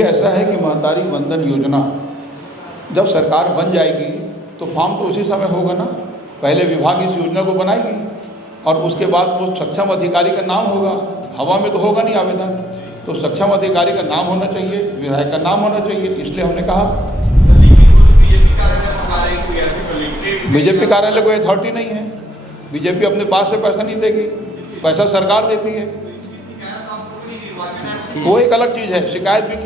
देखिए, ऐसा है कि महतारी वंदन योजना जब सरकार बन जाएगी तो फॉर्म तो उसी समय होगा ना। पहले विभाग इस योजना को बनाएगी और उसके बाद वो सक्षम अधिकारी का नाम होगा। हवा में तो होगा नहीं आवेदन, तो सक्षम अधिकारी का नाम होना चाहिए, विधायक का नाम होना चाहिए। इसलिए हमने कहा बीजेपी कार्यालय कोई अथॉरिटी नहीं है। बीजेपी अपने पास से पैसा नहीं देगी, पैसा सरकार देती है। वो एक अलग चीज़ है। शिकायत भी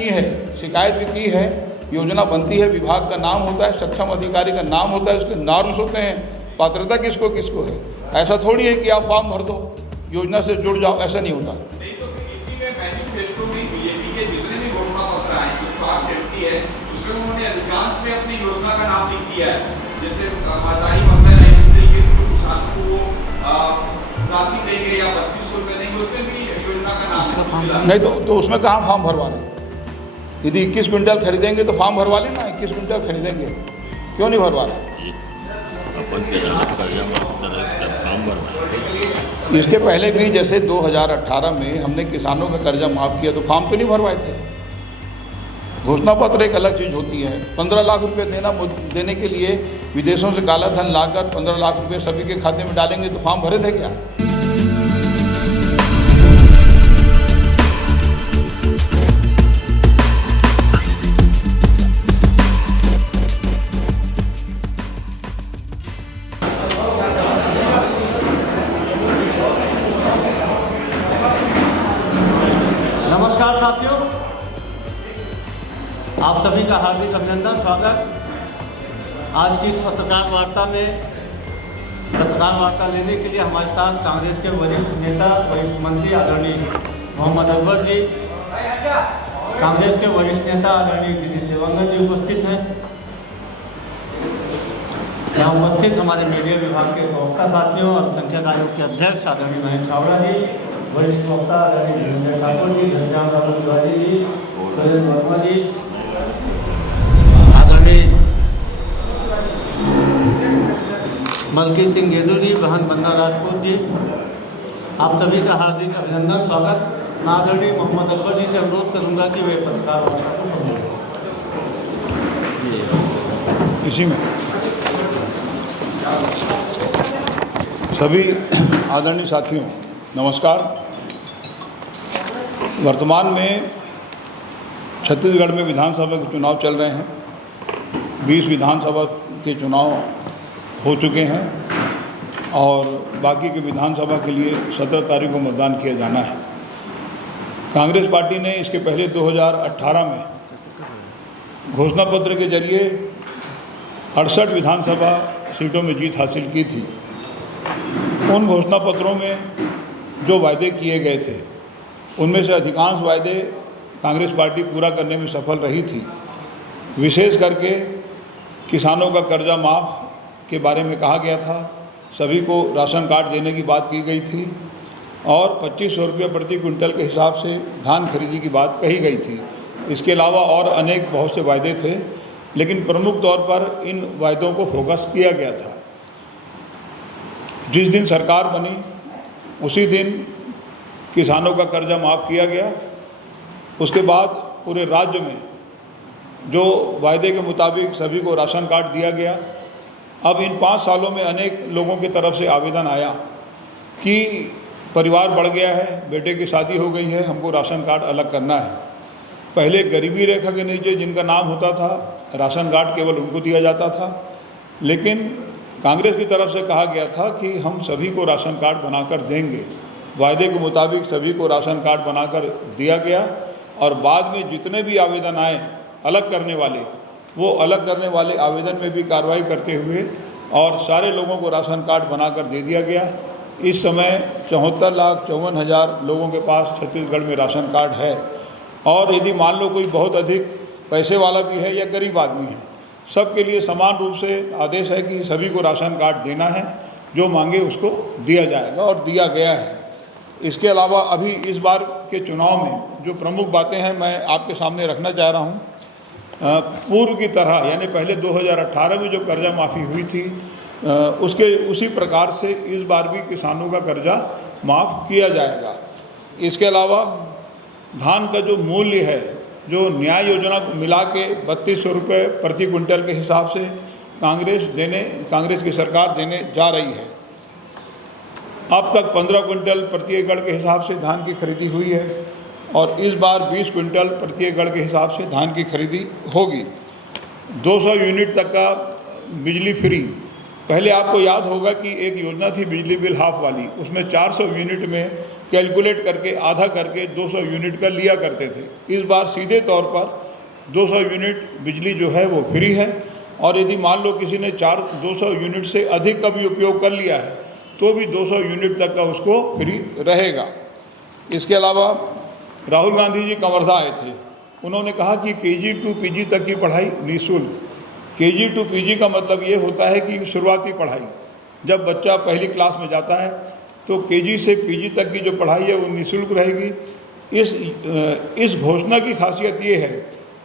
की है। योजना बनती है, विभाग का नाम होता है, सक्षम अधिकारी का नाम होता है, उसके नॉर्म्स होते हैं, पात्रता किसको किसको है। ऐसा थोड़ी है कि आप फॉर्म भर दो, योजना से जुड़ जाओ, ऐसा नहीं होता। नहीं तो फिर इसी में मैनिफेस्टो में बीजेपी के जितने भी घोषणा पत्र आए, उसमें उन्होंने अधिकांश में अपनी योजना का नाम लिख दिया है। जैसे महतारी वंदन है, इस तरीके से किसान को राशि देंगे या 3200 रुपये देंगे, उसमें भी योजना का नाम नहीं तो उसमें कहाँ फॉर्म भरवाना। यदि 21 क्विंटल खरीदेंगे तो फॉर्म भरवा लेना। 21 क्विंटल खरीदेंगे, क्यों नहीं भरवाना। इसके पहले भी जैसे 2018 में हमने किसानों का कर्जा माफ़ किया तो फॉर्म तो नहीं भरवाए थे। घोषणा पत्र एक अलग चीज़ होती है। 15 लाख रुपए देने के लिए विदेशों से काला धन लाकर 15 लाख रुपए सभी के खाते में डालेंगे तो फॉर्म भरे थे क्या। नमस्कार साथियों, आप सभी का हार्दिक अभिनंदन, स्वागत। आज की इस पत्रकार वार्ता लेने के लिए हमारे साथ कांग्रेस के वरिष्ठ नेता, वरिष्ठ मंत्री आदरणीय मोहम्मद अकबर जी, कांग्रेस के वरिष्ठ नेता आदरणीय गिरीश देवांगन जी उपस्थित हैं। यहाँ उपस्थित हमारे मीडिया विभाग के प्रवक्ता साथियों और संख्या आयोग के अध्यक्ष आदरणीय महेश छावड़ा जी, वरिष्ठ वक्ता आदरणीय धीरेन्द्र ठाकुर जी, घनश्याम राहुल तिवारी जी, सुरेंद्र वर्मा जी, आदरणीय मलकी सिंह गेदू जी, बहन बंदा राजपूत जी, आप सभी का हार्दिक अभिनंदन, स्वागत। मैं आदरणीय मोहम्मद अकबर जी से अनुरोध करूंगा कि वे पत्रकार वार्ता को संबोधित करें। इसी में सभी आदरणीय साथियों नमस्कार। वर्तमान में छत्तीसगढ़ में विधानसभा के चुनाव चल रहे हैं। 20 विधानसभा के चुनाव हो चुके हैं और बाकी के विधानसभा के लिए 17 तारीख को मतदान किया जाना है। कांग्रेस पार्टी ने इसके पहले 2018 में घोषणा पत्र के जरिए 68 विधानसभा सीटों में जीत हासिल की थी। उन घोषणा पत्रों में जो वायदे किए गए थे उनमें से अधिकांश वायदे कांग्रेस पार्टी पूरा करने में सफल रही थी। विशेष करके किसानों का कर्जा माफ़ के बारे में कहा गया था, सभी को राशन कार्ड देने की बात की गई थी और 2500 रुपये प्रति क्विंटल के हिसाब से धान खरीदी की बात कही गई थी। इसके अलावा और अनेक बहुत से वायदे थे, लेकिन प्रमुख तौर पर इन वायदों को फोकस किया गया था। जिस दिन सरकार बनी उसी दिन किसानों का कर्जा माफ़ किया गया। उसके बाद पूरे राज्य में जो वायदे के मुताबिक सभी को राशन कार्ड दिया गया। अब इन 5 सालों में अनेक लोगों की तरफ से आवेदन आया कि परिवार बढ़ गया है, बेटे की शादी हो गई है, हमको राशन कार्ड अलग करना है। पहले गरीबी रेखा के नीचे जिनका नाम होता था राशन कार्ड केवल उनको दिया जाता था, लेकिन कांग्रेस की तरफ से कहा गया था कि हम सभी को राशन कार्ड बनाकर देंगे। वायदे के मुताबिक सभी को राशन कार्ड बनाकर दिया गया और बाद में जितने भी आवेदन आए अलग करने वाले, वो अलग करने वाले आवेदन में भी कार्रवाई करते हुए और सारे लोगों को राशन कार्ड बनाकर दे दिया गया। इस समय 74,54,000 लोगों के पास छत्तीसगढ़ में राशन कार्ड है। और यदि मान लो कोई बहुत अधिक पैसे वाला भी है या गरीब आदमी है, सबके लिए समान रूप से आदेश है कि सभी को राशन कार्ड देना है, जो मांगे उसको दिया जाएगा और दिया गया है। इसके अलावा अभी इस बार के चुनाव में जो प्रमुख बातें हैं मैं आपके सामने रखना चाह रहा हूँ। पूर्व की तरह यानी पहले 2018 में जो कर्जा माफ़ी हुई थी उसके उसी प्रकार से इस बार भी किसानों का कर्जा माफ़ किया जाएगा। इसके अलावा धान का जो मूल्य है जो न्याय योजना मिला के 3200 रुपये प्रति क्विंटल के हिसाब से कांग्रेस की सरकार देने जा रही है। अब तक 15 क्विंटल प्रति एकड़ के हिसाब से धान की खरीदी हुई है और इस बार 20 क्विंटल प्रति एकड़ के हिसाब से धान की खरीदी होगी। 200 यूनिट तक का बिजली फ्री। पहले आपको याद होगा कि एक योजना थी बिजली बिल हाफ वाली, उसमें 400 यूनिट में कैलकुलेट करके आधा करके 200 यूनिट का लिया करते थे। इस बार सीधे तौर पर 200 यूनिट बिजली जो है वो फ्री है और यदि मान लो किसी ने 200 यूनिट से अधिक का भी उपयोग कर लिया है तो भी 200 यूनिट तक का उसको फ्री रहेगा। इसके अलावा राहुल गांधी जी कवर्धा आए थे, उन्होंने कहा कि केजी टू पीजी तक की पढ़ाई निःशुल्क। केजी टू पीजी का मतलब ये होता है कि शुरुआती पढ़ाई, जब बच्चा पहली क्लास में जाता है तो केजी से पीजी तक की जो पढ़ाई है वो निःशुल्क रहेगी। इस घोषणा की खासियत ये है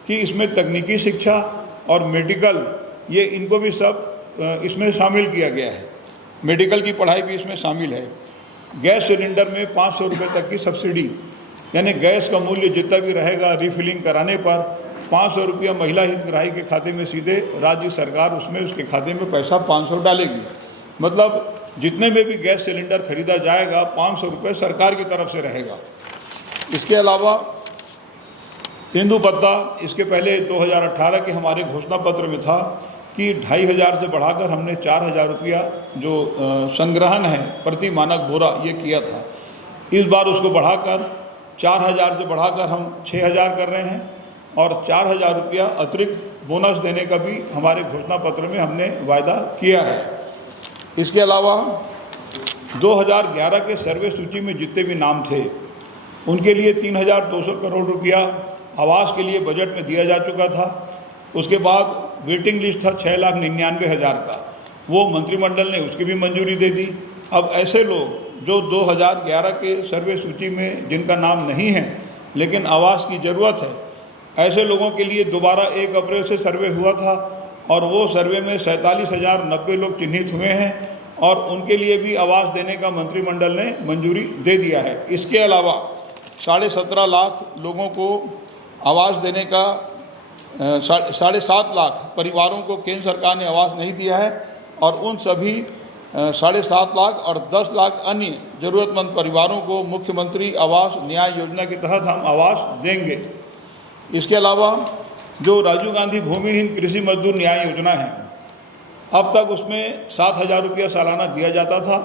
कि इसमें तकनीकी शिक्षा और मेडिकल ये इनको भी सब इसमें शामिल किया गया है। मेडिकल की पढ़ाई भी इसमें शामिल है। गैस सिलेंडर में 500 रुपये तक की सब्सिडी, यानी गैस का मूल्य जितना भी रहेगा रिफिलिंग कराने पर 500 रुपया महिला हितग्राही के खाते में सीधे राज्य सरकार उसमें उसके खाते में पैसा 500 डालेगी। मतलब जितने में भी गैस सिलेंडर खरीदा जाएगा 500 रुपये सरकार की तरफ से रहेगा। इसके अलावा तेंदुपत्ता, इसके पहले 2018 के हमारे घोषणा पत्र में था कि 2500 से बढ़ाकर हमने 4000 रुपया जो संग्रहण है प्रति मानक बोरा ये किया था। इस बार उसको बढ़ाकर 4000 से बढ़ाकर हम 6000 कर रहे हैं और 4000 रुपया अतिरिक्त बोनस देने का भी हमारे घोषणा पत्र में हमने वायदा किया है। इसके अलावा 2011 के सर्वे सूची में जितने भी नाम थे उनके लिए 3200 करोड़ रुपया आवास के लिए बजट में दिया जा चुका था। उसके बाद वेटिंग लिस्ट था 6,99,000 का, वो मंत्रिमंडल ने उसकी भी मंजूरी दे दी। अब ऐसे लोग जो 2011 के सर्वे सूची में जिनका नाम नहीं है लेकिन आवास की ज़रूरत है, ऐसे लोगों के लिए दोबारा 1 अप्रैल से सर्वे हुआ था और वो सर्वे में 47,090 लोग चिन्हित हुए हैं और उनके लिए भी आवास देने का मंत्रिमंडल ने मंजूरी दे दिया है। इसके अलावा 17.5 लाख लोगों को आवास देने का 7.5 लाख परिवारों को केंद्र सरकार ने आवास नहीं दिया है और उन सभी 7.5 लाख और 10 लाख अन्य ज़रूरतमंद परिवारों को मुख्यमंत्री आवास न्याय योजना के तहत हम आवास देंगे। इसके अलावा जो राजीव गांधी भूमिहीन कृषि मजदूर न्याय योजना है, अब तक उसमें 7,000 रुपया सालाना दिया जाता था,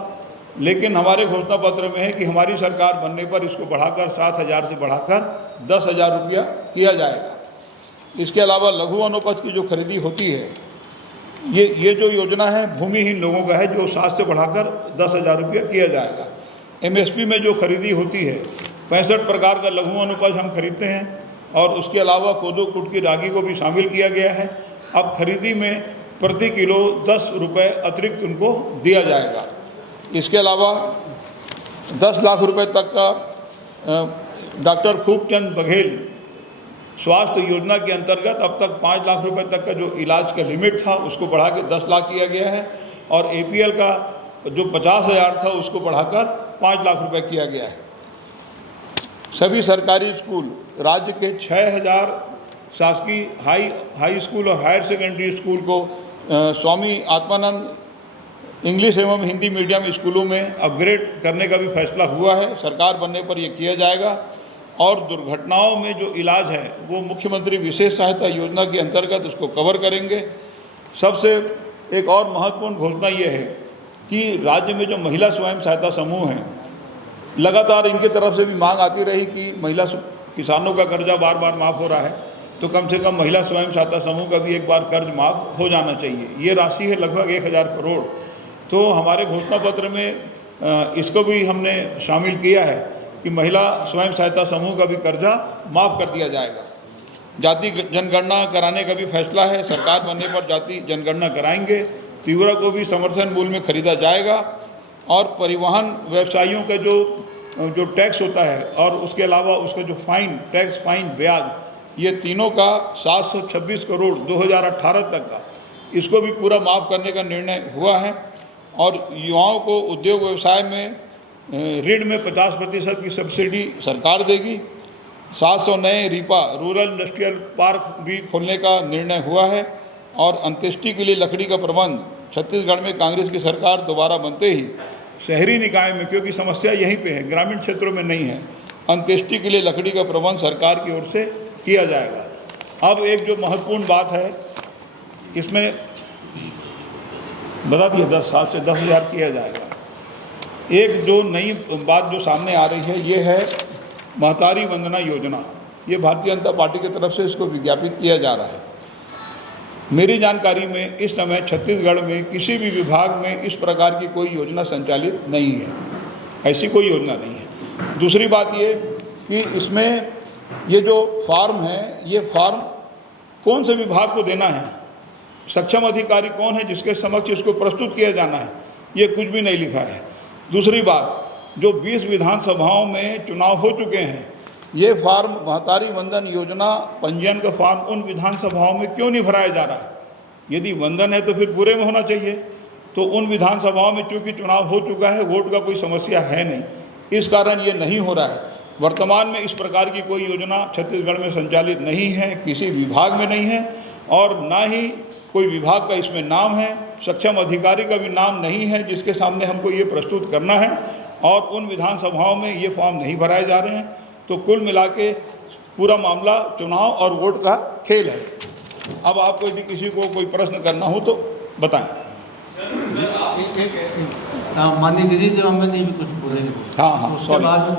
लेकिन हमारे घोषणा पत्र में है कि हमारी सरकार बनने पर इसको बढ़ाकर 7,000 से बढ़ाकर 10,000 रुपया किया जाएगा। इसके अलावा लघु वनोपज की जो खरीदी होती है, ये जो योजना है भूमिहीन लोगों का है, जो 7 से बढ़ाकर 10,000 रुपया किया जाएगा। MSP में जो खरीदी होती है 65 प्रकार का लघु वनोपज हम खरीदते हैं और उसके अलावा कोदो कुट की रागी को भी शामिल किया गया है। अब खरीदी में प्रति किलो 10 रुपये अतिरिक्त उनको दिया जाएगा। इसके अलावा 10 लाख रुपए तक का डॉक्टर खूबचंद बघेल स्वास्थ्य योजना के अंतर्गत अब तक 5 लाख रुपए तक का जो इलाज का लिमिट था उसको बढ़ा के 10 लाख किया गया है और APL का जो 50,000 था उसको बढ़ाकर 5 लाख रुपए किया गया है। सभी सरकारी स्कूल, राज्य के 6,000 शासकीय हाई स्कूल और हायर सेकेंडरी स्कूल को स्वामी आत्मानंद इंग्लिश एवं हिंदी मीडियम स्कूलों में अपग्रेड करने का भी फैसला हुआ है। सरकार बनने पर यह किया जाएगा और दुर्घटनाओं में जो इलाज है वो मुख्यमंत्री विशेष सहायता योजना के अंतर्गत उसको कवर करेंगे। सबसे एक और महत्वपूर्ण घोषणा ये है कि राज्य में जो महिला स्वयं सहायता समूह हैं, लगातार इनकी तरफ से भी मांग आती रही कि महिला किसानों का कर्जा बार बार माफ़ हो रहा है, तो कम से कम महिला स्वयं सहायता समूह का भी एक बार कर्ज माफ़ हो जाना चाहिए। ये राशि है लगभग 1,000 करोड़। तो हमारे घोषणा पत्र में इसको भी हमने शामिल किया है कि महिला स्वयं सहायता समूह का भी कर्जा माफ़ कर दिया जाएगा। जाति जनगणना कराने का भी फैसला है, सरकार बनने पर जाति जनगणना कराएंगे। तीवरा को भी समर्थन मूल्य में खरीदा जाएगा और परिवहन व्यवसायियों का जो टैक्स होता है और उसके अलावा उसका जो फाइन, टैक्स, फाइन, ब्याज, ये तीनों का 726 करोड़ 2018 तक का, इसको भी पूरा माफ़ करने का निर्णय हुआ है। और युवाओं को उद्योग व्यवसाय में ऋण में 50% की सब्सिडी सरकार देगी। 700 नए रीपा रूरल इंडस्ट्रियल पार्क भी खोलने का निर्णय हुआ है और अंत्येष्टि के लिए लकड़ी का प्रबंध छत्तीसगढ़ में कांग्रेस की सरकार दोबारा बनते ही शहरी निकाय में, क्योंकि समस्या यहीं पे है, ग्रामीण क्षेत्रों में नहीं है, अंत्येष्टि के लिए लकड़ी का प्रबंध सरकार की ओर से किया जाएगा। अब एक जो महत्वपूर्ण बात है, इसमें बता दिया 7 से 10,000 किया जाएगा। एक जो नई बात जो सामने आ रही है, ये है महतारी वंदना योजना। ये भारतीय जनता पार्टी की तरफ से इसको विज्ञापित किया जा रहा है। मेरी जानकारी में इस समय छत्तीसगढ़ में किसी भी विभाग में इस प्रकार की कोई योजना संचालित नहीं है, ऐसी कोई योजना नहीं है। दूसरी बात ये कि इसमें ये जो फॉर्म है, ये फॉर्म कौन से विभाग को देना है, सक्षम अधिकारी कौन है जिसके समक्ष इसको प्रस्तुत किया जाना है, ये कुछ भी नहीं लिखा है। दूसरी बात, जो 20 विधानसभाओं में चुनाव हो चुके हैं, ये फॉर्म महतारी वंदन योजना पंजीयन का फॉर्म उन विधानसभाओं में क्यों नहीं भराया जा रहा है? यदि वंदन है तो फिर पूरे में होना चाहिए। तो उन विधानसभाओं में चूँकि चुनाव हो चुका है, वोट का कोई समस्या है नहीं, इस कारण ये नहीं हो रहा है। वर्तमान में इस प्रकार की कोई योजना छत्तीसगढ़ में संचालित नहीं है, किसी विभाग में नहीं है, और ना ही कोई विभाग का इसमें नाम है, सक्षम अधिकारी का भी नाम नहीं है जिसके सामने हमको ये प्रस्तुत करना है, और उन विधानसभाओं में ये फॉर्म नहीं भराए जा रहे हैं। तो कुल मिला के पूरा मामला चुनाव और वोट का खेल है। अब आपको यदि किसी को कोई प्रश्न करना हो तो बताएं। माननीय गिरीश देवांगन जी भी कुछ बोलेंगे। हाँ, उसके बाद में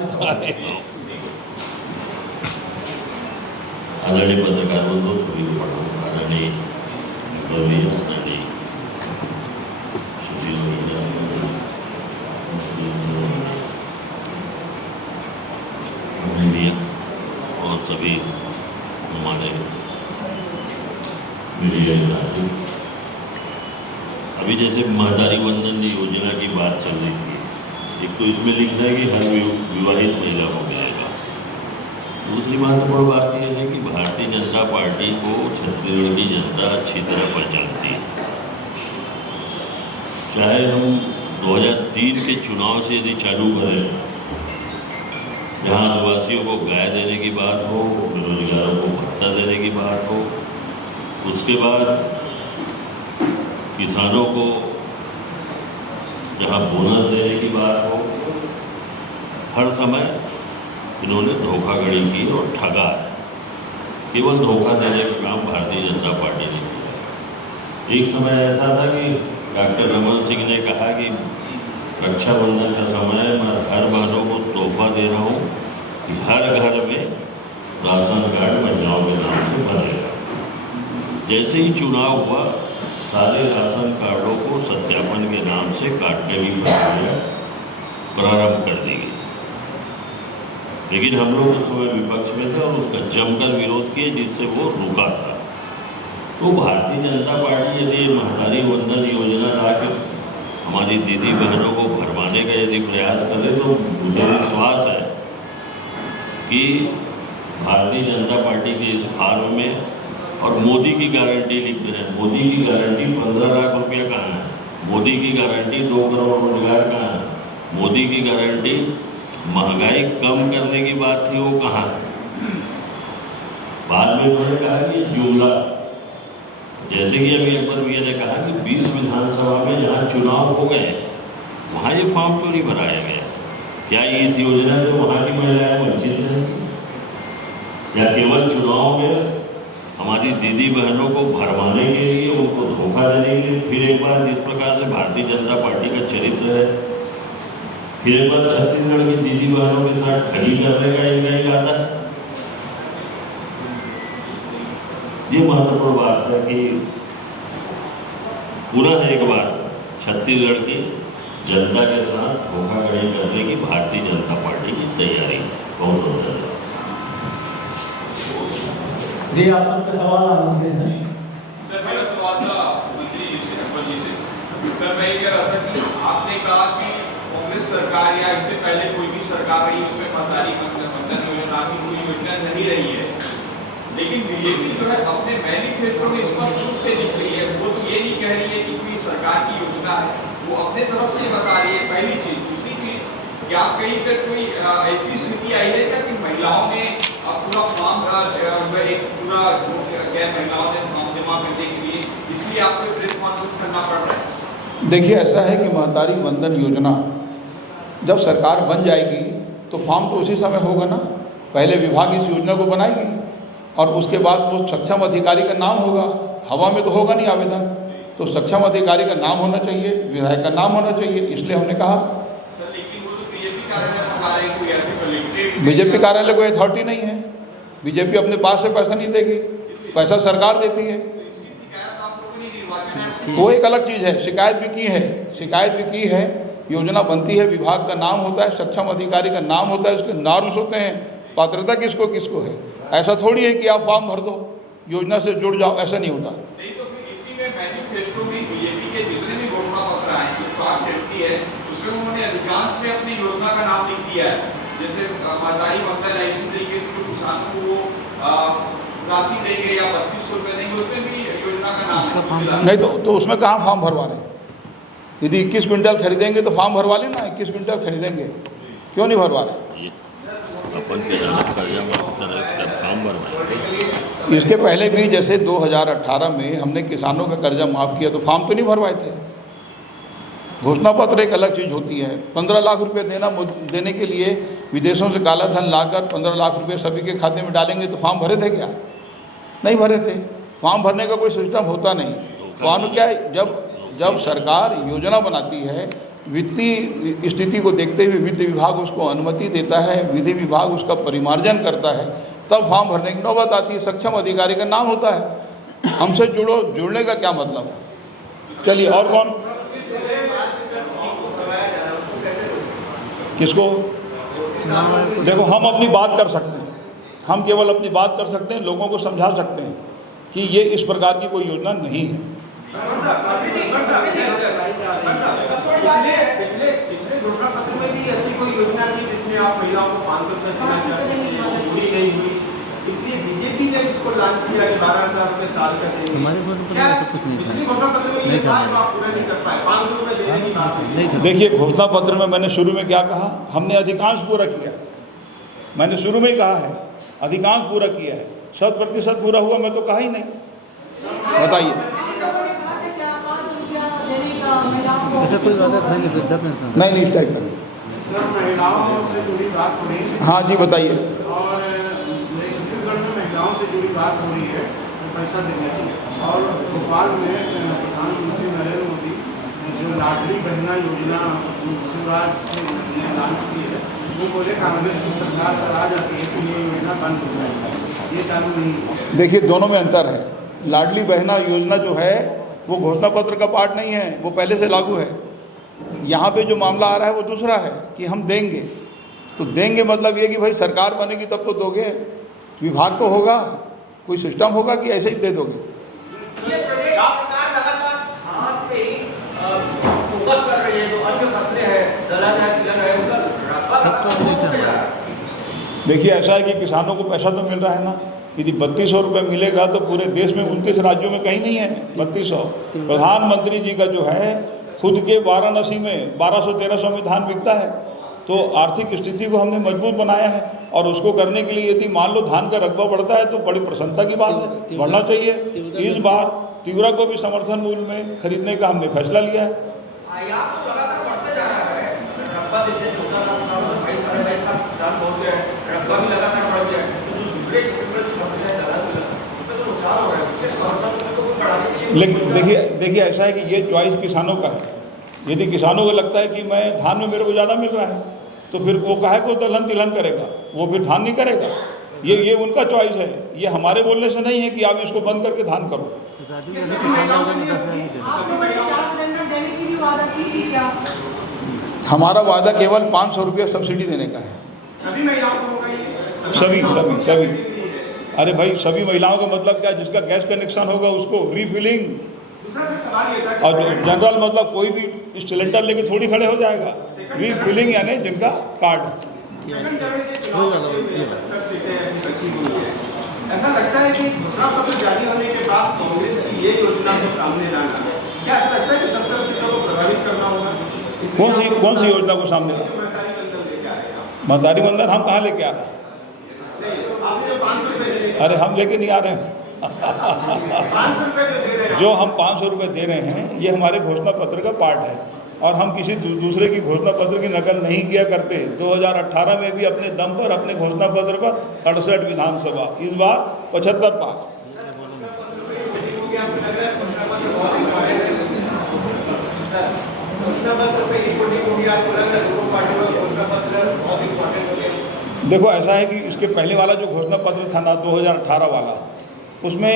आदरणीय पत्रकार बंधु, सभी को प्रणाम। आदरणीय आदरणीय सुशील भैया, मीडिया और सभी हमारे मीडिया के साथी, अभी जैसे महतारी वंदन योजना की बात चल रही थी, एक तो इसमें लिखा है कि हर विवाहित महिला को मिलेगा। दूसरी महत्वपूर्ण बात यह है कि भारतीय जनता पार्टी को छत्तीसगढ़ की जनता अच्छी तरह पहचानती है। चाहे हम 2003 के चुनाव से यदि चालू करें, जहाँ आदिवासियों को गाय देने की बात हो, बेरोजगारों को भत्ता देने की बात हो, उसके बाद किसानों को जहाँ बोनस देने की बात हो, हर समय इन्होंने धोखाधड़ी की और ठगा है। केवल धोखा देने का काम भारतीय जनता पार्टी ने किया। एक समय ऐसा था कि डॉक्टर रमन सिंह ने कहा कि रक्षाबंधन का समय मैं हर बहनों को तोहफा दे रहा हूँ कि हर घर में राशन कार्ड महिलाओं के नाम से बनेगा। जैसे ही चुनाव हुआ, सारे राशन कार्डों को सत्यापन के नाम से काटने की प्रक्रिया प्रारंभ कर दी गई। लेकिन हम लोग उस समय विपक्ष में थे और उसका जमकर विरोध किए, जिससे वो रुका था। तो भारतीय जनता पार्टी यदि महतारी वंदन योजना लाकर हमारी दीदी बहनों को भरवाने का यदि प्रयास करें, तो मुझे विश्वास है कि भारतीय जनता पार्टी के इस फॉर्म में, और मोदी की गारंटी लिख रहे हैं, मोदी की गारंटी 15 लाख रुपया कहाँ है? मोदी की गारंटी 2 करोड़ रोजगार कहाँ है? मोदी की गारंटी महंगाई कम करने की बात थी, वो कहाँ है? बाद में उन्होंने कहा कि जुमला, जैसे कि अभी अकबर भैया ने कहा कि 20 विधानसभा में जहाँ चुनाव हो गए, वहाँ ये फॉर्म क्यों नहीं भराया गया? क्या इस योजना से वहाँ की महिलाएं वंचित रहेंगी? या केवल चुनाव में हमारी दीदी बहनों को भरवाने के लिए, उनको धोखा देने के लिए, फिर एक बार जिस प्रकार से भारतीय जनता पार्टी का चरित्र है, फिर एक बार छत्तीसगढ़ की दीदी बहनों के साथ ठगी करने का इनका इरादा है? ये महत्वपूर्ण बात है कि पुनः एक बार छत्तीसगढ़ की जनता के साथ धोखाधड़ी करने की भारतीय जनता पार्टी की तैयारी। बहुत बहुत धन्यवाद। जी, आप सबका सवाल आनंद हैं। सर, मेरा सवाल था मंत्री जी से, अकबर जी से। सर, मैं ये कह रहा था कि आपने कहा कि कांग्रेस सरकार या इससे पहले कोई भी सरकार रही, उसमें महतारी वंदन योजना की कोई योजना नहीं रही है, लेकिन बीजेपी जो है अपने मैनिफेस्टो में स्पष्ट रूप से लिख रही है। वो तो ये नहीं कह रही है कि कोई सरकार की योजना है, वो अपने तरफ से बता रही है। पहली चीज। दूसरी चीज, क्या कहीं पर कोई ऐसी स्थिति आई है क्या कि महिलाओं ने अब जो गैर महिलाओं ने फॉर्म जमा करने के लिए, इसलिए आपको प्रेस कॉन्फ्रेंस करना पड़ रहा है? देखिए, ऐसा है कि महतारी वंदन योजना जब सरकार बन जाएगी तो फॉर्म तो उसी समय होगा ना। पहले विभाग इस योजना को बनाएगी और उसके बाद वो सक्षम अधिकारी का नाम होगा। हवा में तो होगा नहीं आवेदन, तो सक्षम अधिकारी का नाम होना चाहिए, विधायक का नाम होना चाहिए। इसलिए हमने कहा सर, लेकिन वो तो बीजेपी कार्यालय मंगा रहे हैं, कोई ऐसे कलेक्ट्रेट बीजेपी कार्यालय को अथॉरिटी नहीं है। बीजेपी अपने पास से पैसा नहीं देगी, पैसा सरकार देती है। इसकी शिकायत आप लोगों ने निर्वाचन आयोग से वो एक अलग चीज़ है। शिकायत भी की है। योजना बनती है, विभाग का नाम होता है, सक्षम अधिकारी का नाम होता है, उसके नॉर्म्स होते हैं, पात्रता किसको किसको है। ऐसा थोड़ी है कि आप फॉर्म भर दो, योजना से जुड़ जाओ, ऐसा नहीं होता। नहीं तो फिर इसी में मैनिफेस्टो में बीजेपी के जितने भी घोषणा पत्र आए, जो पार्ट 20 है, उसमें उन्होंने अधिकांश में अपनी योजना का नाम लिख दिया है। जैसे महतारी वंदन है, इसी तरीके से जो किसानों को वो राशि देंगे या 3200 रुपये देंगे, उसमें भी योजना का नाम मिला। नहीं तो उसमें कहाँ फॉर्म भरवा रहे हैं? यदि 21 क्विंटल खरीदेंगे तो फॉर्म भरवा लेना। 21 क्विंटल खरीदेंगे, क्यों नहीं भरवा रहे? ये अपन के कर्जा माफ करें तब फॉर्म भरवाएं। इसके पहले भी जैसे 2018 में हमने किसानों का कर्जा माफ़ किया तो फॉर्म तो नहीं भरवाए थे। घोषणा पत्र एक अलग चीज़ होती है। 15 लाख रुपए देने के लिए विदेशों से काला धन लाकर 15 लाख रुपए सभी के खाते में डालेंगे तो फॉर्म भरे थे क्या? नहीं भरे थे। फॉर्म भरने का कोई सिस्टम होता नहीं। फॉर्म क्या है, जब सरकार योजना बनाती है, वित्तीय स्थिति को देखते हुए वित्त विभाग उसको अनुमति देता है, विधि विभाग उसका परिमार्जन करता है, तब फॉर्म भरने की नौबत आती है। सक्षम अधिकारी का नाम होता है। हमसे जुड़ने का क्या मतलब है? चलिए, और कौन? किसको? देखो, हम अपनी बात कर सकते हैं, हम केवल अपनी बात कर सकते हैं, लोगों को समझा सकते हैं कि ये इस प्रकार की कोई योजना नहीं है। पिछले घोषणा पत्र में भी ऐसी कोई योजना थी जिसमें आप महिलाओं को 500 रुपये देना चाहते थे, वो पूरी नहीं हुई। इसलिए बीजेपी ने इसको लॉन्च किया कि 12,000 रुपये साल का देंगे। हमारे घोषणा पत्र में ऐसा कुछ नहीं था। पिछले घोषणा पत्र में ये था जो आप पूरा नहीं कर पाए, 500 रुपये देने की बात नहीं था। देखिए, घोषणा पत्र में मैंने शुरू में क्या कहा? हमने अधिकांश पूरा किया। मैंने शुरू में ही कहा है अधिकांश पूरा किया है। 100% पूरा हुआ मैं तो कहा ही नहीं। बताइए, ऐसा कोई वादा था नहीं वृद्धा पेंशन? नहीं इस टाइप का नहीं। सर, महिलाओं से जुड़ी बात हो रही है हाँ जी, बताइए। और छत्तीसगढ़ में महिलाओं से जुड़ी बात हो रही है पैसा देने की। और भोपाल में प्रधानमंत्री नरेंद्र मोदी जो लाडली बहना योजना शिवराज ने लॉन्च की है, वो बोले कांग्रेस की सरकार पर आ जाती है कि ये योजना बंद हो जाएगी, ये चालू नहीं है। देखिए, दोनों में अंतर है। लाडली बहना योजना जो है वो घोषणा पत्र का पार्ट नहीं है, वो पहले से लागू है। यहाँ पे जो मामला आ रहा है वो दूसरा है कि हम देंगे। तो देंगे मतलब ये कि भाई सरकार बनेगी तब तो दोगे, विभाग तो होगा, कोई सिस्टम होगा कि ऐसे ही दे दोगे? ये प्रदेश सरकार लगातार धान पे ही फोकस कर रही है। जो अन्य फसलें हैं, दलहन है, तिलहन है, उनका रकबा लगातार जा रहा है। देखिए, ऐसा है कि किसानों को पैसा तो मिल रहा है ना। यदि 3200 रुपये मिलेगा तो पूरे देश में 29 राज्यों में कहीं नहीं है 3200। प्रधानमंत्री जी का जो है खुद के वाराणसी में 1200-1300 में धान बिकता है। तो आर्थिक स्थिति को हमने मजबूत बनाया है और उसको करने के लिए यदि मान लो धान का रकबा बढ़ता है तो बड़ी प्रसन्नता की बात है, बढ़ना चाहिए। इस बार तिवरा को भी समर्थन मूल्य में खरीदने का हमने फैसला लिया है। आयात तो लगातार बढ़ता जा रहा है। रकबा देखिए 14 लाख किसानों से 22 साढ़े 22 लाख किसान पहुंच गए हैं। रकबा भी लगातार बढ़ गया है। तो जो दूसरे क्षेत्र की फसलें हैं, दलहन, उसमें तो नुकसान हो रहा है। उसके समर्थन मूल्य को बढ़ाने के लिए लेकिन देखिए ऐसा है कि ये चॉइस किसानों का है। यदि किसानों को लगता है कि मैं धान में मेरे को ज़्यादा मिल रहा है तो फिर वो काहे को दलहन तिलहन करेगा, वो फिर धान नहीं करेगा। ये उनका चॉइस है, ये हमारे बोलने से नहीं है कि आप इसको बंद करके धान करो। हमारा वादा केवल 500 रुपये सब्सिडी देने का है। सभी महिलाओं को होगा ये? सभी। अरे भाई, सभी महिलाओं का मतलब क्या? जिसका गैस कनेक्शन होगा उसको रीफिलिंग। दूसरा से सवाल ये था कि और जनरल मतलब कोई भी सिलेंडर लेके थोड़ी खड़े हो जाएगा। रीफिलिंग यानी जिनका कार्ड है। सेकंड चरण के चुनाव बचे हुए हैं, 70 सीटें अभी बची हुई हैं। ऐसा लगता है कि घोषणा पत्र जारी होने के बाद कांग्रेस की ये योजना को सामने लाना, क्या ऐसा लगता है कि 70 सीटों को प्रभावित करना होगा? कौन सी योजना को सामने? महतारी बंधन लेके आ रहे हैं। महतारी बंधन हम कहाँ लेके आ रहे हैं? नहीं, आपने जो 500 रुपये देने अरे हम लेके नहीं आ रहे हैं। 500 रुपए जो दे रहे हैं जो हम 500 रुपये दे रहे हैं ये हमारे घोषणा पत्र का पार्ट है और हम किसी दूसरे की घोषणा पत्र की नकल नहीं किया करते। 2018 में भी अपने दम पर अपने घोषणा पत्र पर 68 विधानसभा, इस बार 75 पार। देखो ऐसा है कि इसके पहले वाला जो घोषणा पत्र था ना 2018 वाला, उसमें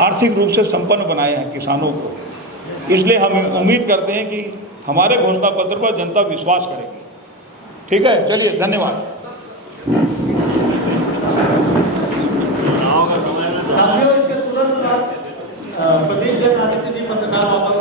आर्थिक रूप से संपन्न बनाए हैं किसानों को, इसलिए हम उम्मीद करते हैं कि हमारे घोषणा पत्र पर जनता विश्वास करेगी। ठीक है, चलिए धन्यवाद। साथियों, इसके तुरंत बाद प्रदीप जैन आदित्य जी पत्रकार वापस